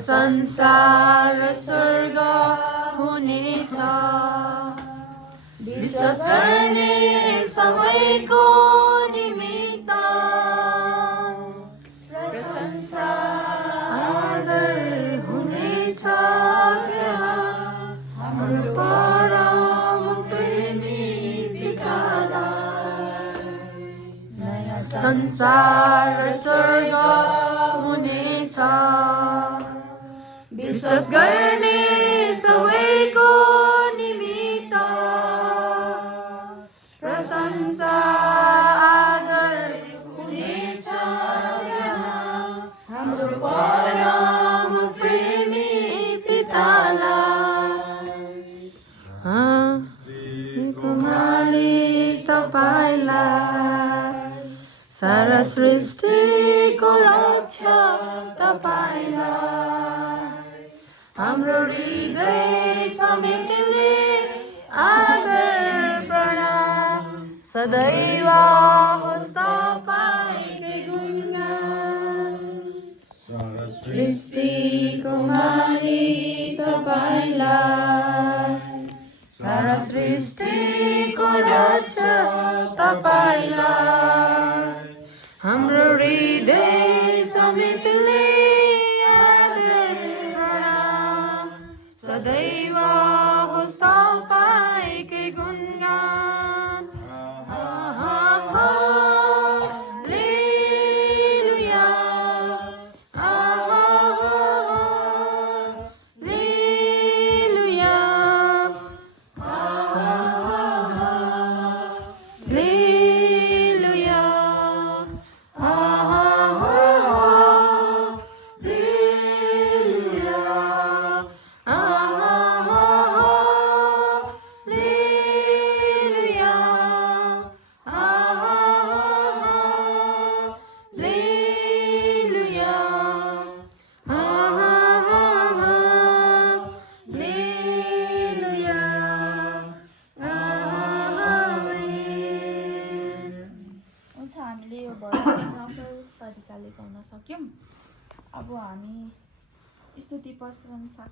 संसार र स्वर्ग हुनेछ विश्वास गर्ने सबैको निमित्त प्रशंसा आदर हुनेछ त्यहाँ हाम्रो परम प्रेमी पितालाई नयाँ संसार र स्वर्ग हुनेछ विश्वास गर्ने सबैको निमित्त प्रशंसा आदर हुनेछ त्यहाँ हाम्रो परम प्रेमी पितालाई मालिक तपाईलाई सारा सृष्टिको रक्षा तपाईलाई हाम्रो हृदय समेतले आदर प्रणाम सदैव होस् तपाईकै गुणगान सृष्टिको मालिक तपाईलाई सारा सृष्टिको रक्षा तपाईलाई हाम्रो हृदय समेतले आदर प्रणाम सदैव होस् तपाईकै गुणगान हालेलुया हालेलुया हालेलुया हुन्छ हामीले यो भजन राम्रो तरिकाले गाउन सक्यौँ अब हामी स्तुति प्रशंसाको